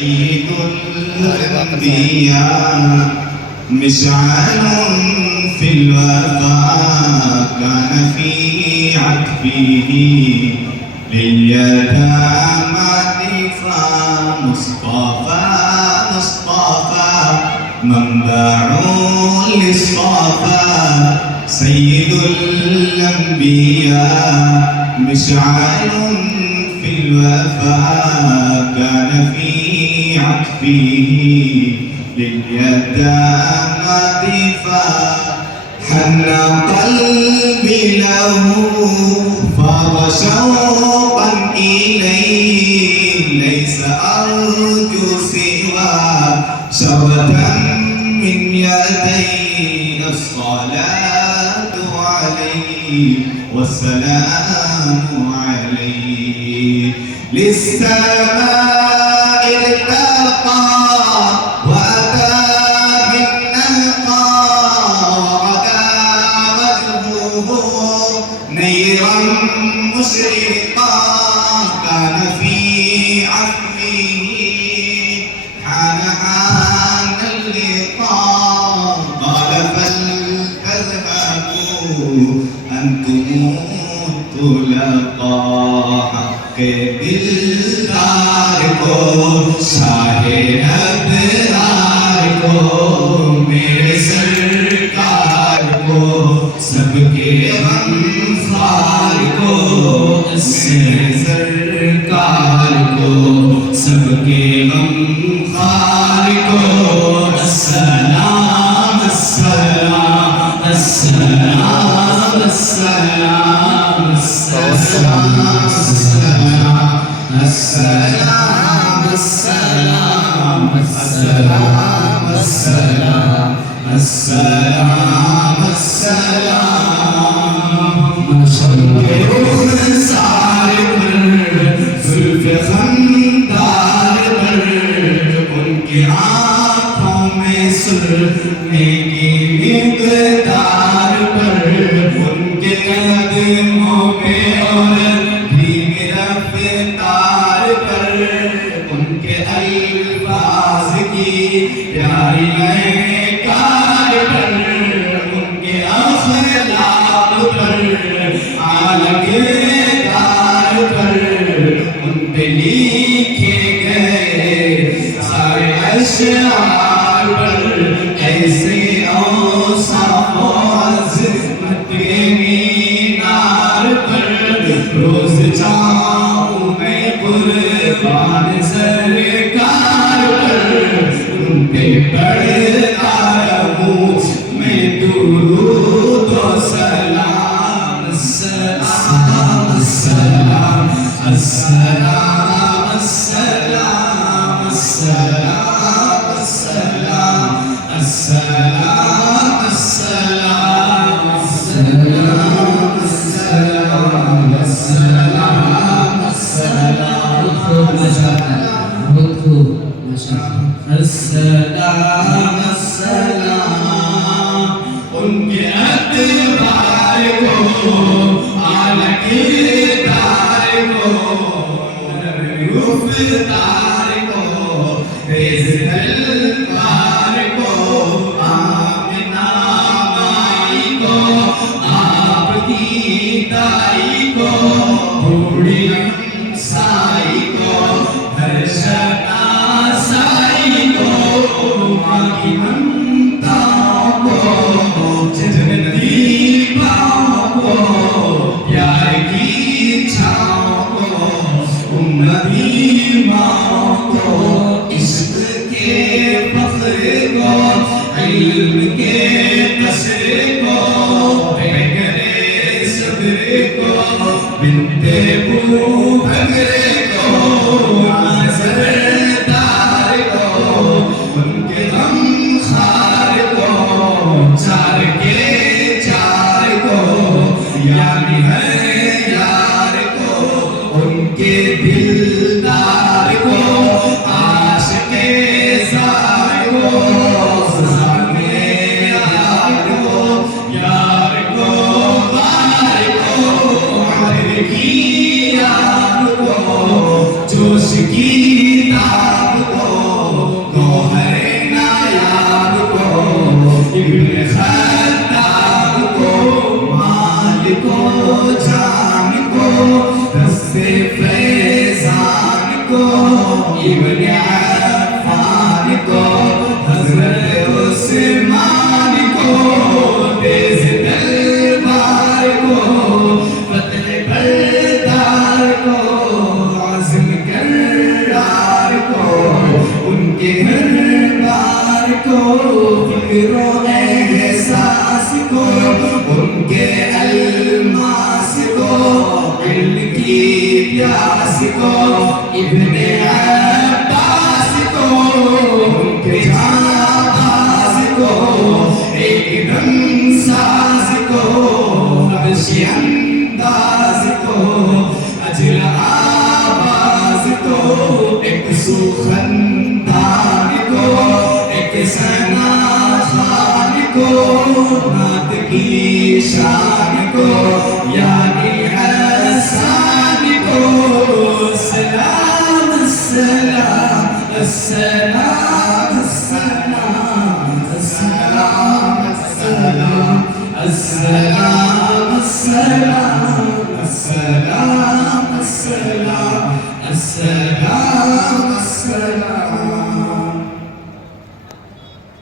سيد الأنبياء مشعل في الوفاء كان في عطفه لليتامى ضيفا مصطفى منبع للصفا سيد الأنبياء مشعل في الوفاء كان في عطفه لليتامى ضيفا حن قلبي له فاض شوقا إليه ليس أرجو سوى شرة من يدي الصلاة عليه والسلام عليه للسماء ارتقى وأتى بالنقى وغدا وجهه نيرا مشرقا كان في عفوه حان اللقاء قال فلتذهبوا أنتم الطلقاء حق दिलदार को शाहे अबरार को मेरे सरकार को सबके गमखार को मेरे सरकार को सबके गमखार को अस्सलाम अस्सलाम अस्सलाम अस्सलाम अस्सलाम السلام السلام السلام السلام السلام السلام مشرق सारे जुल्फ खंदार पर उनकी आँखों में सुरने की मिक़दार पर उनके कदमों पे और उनके अल्फाज की प्यारी महकार पर उनके अखलाक पर आलमदार पर उन पे लिखे गए सारे अशआर पर ऐसे औसाफ अज़मत के मीनार पर रोज चाहूं मैं कुर्बान सरकार पर उन पे पढ़ता रहूं मैं दुरूद व सलाम अस्सलाम अस्सलाम अस्सलाम अस्सलाम अस्सलाम अस्सलाम अस्सलाम अस्सलाम अस्सलाम अस्सलाम अस्सलाम बहुत खूब अस्सलाम अस्सलाम उनके अतबार को आला किरदार को रुफ़दार को रेज़ तलवार को आमिना माई को आपकी दाई को बूढ़ी साई को हर्षना साई को माँ की ममता को जन्नती पाँव को प्यार की छाँव को उम्मती माँ को इश्क के फख्र को इल्म के कसरे को बेगरे सब्र को बिनते भगरे को सरदार को उनके गमखार को चार के चार को यानी है यार को उनके दिलदार को आशिक़े ज़ार को सामने यार को बार को हर की यार को हस्ते फैजान को, इब्ने अफ़्फ़ान को, हज़रत उस्मान को, तेज़ तलवार को, फ़तह बरदार को, आज़म कर्रार को, उनके दरबार को, फ़िक्र एहसास को, उनके अल्मास को, इल्म की प्यास को, इब्ने अब्बास को, उनके जाबाज को, एकदम साज को, हबशी अंदाज को, अजल आवाज को, एक सुखंदान को, एक सना खान को, नात की शान को, यानी हसन को, सलाम सलाम अस्सलाम अस्सलाम अस्सलाम अस्सलाम अस्सलाम अस्सलाम